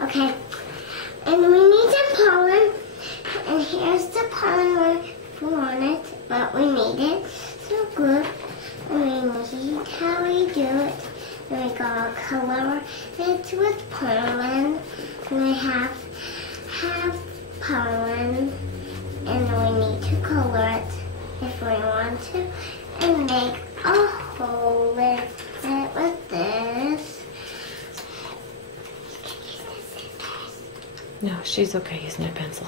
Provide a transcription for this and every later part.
Okay. And we need some pollen. And here's the pollen we want it, but we need it so good. And we need how we do it. And we gotta color it with pollen. And we have pollen. And we need to color it if we want to. And make a hole in it with this. No, she's okay using a pencil.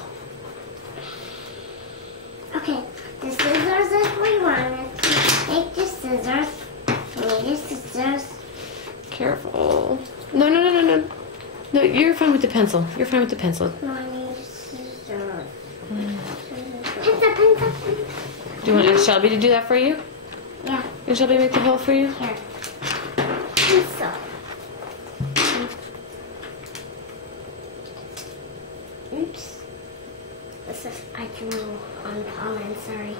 Okay, the scissors if we wanted to. Take the scissors. We need the scissors. Careful. No, no, no, no, no. No, you're fine with the pencil. You're fine with the pencil. No, I need scissors. Pencil. Do you want Shelby to do that for you? Yeah. And Shelby make the hole for you? Here. Pencil. Oops. This is, I drew on pollen, sorry.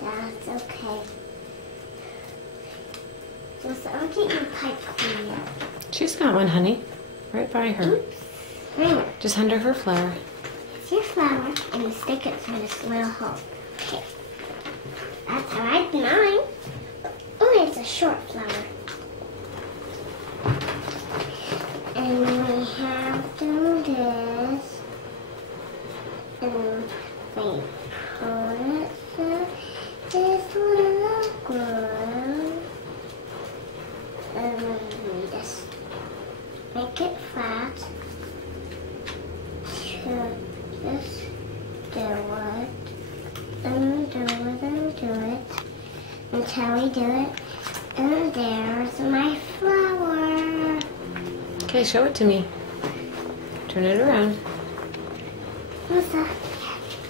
That's okay. Just, I'll get your pipe clean. She's got one, honey. Right by her. Oops. Right. Just under her flower. It's your flower, and you stick it through this little hole. Okay. That's how I do mine. Oh, it's a short flower. And we have to do this. And we put it through this little groove. And we just make it flat. Just do it. And do it and do it. Until we do it. And there's my flower. Okay, show it to me. Turn it around. What's that?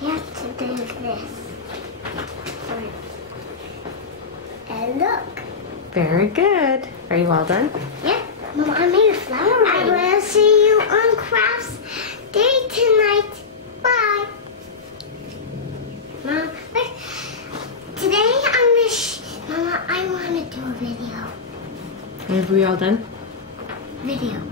You have to do this. And look. Very good. Are you all done? Yep. Mom, I made a flower. I will see you on Crafts Day tonight. Bye. Mom, look. Today I'm going to Mama, I want to do a video. Are we all done? Video.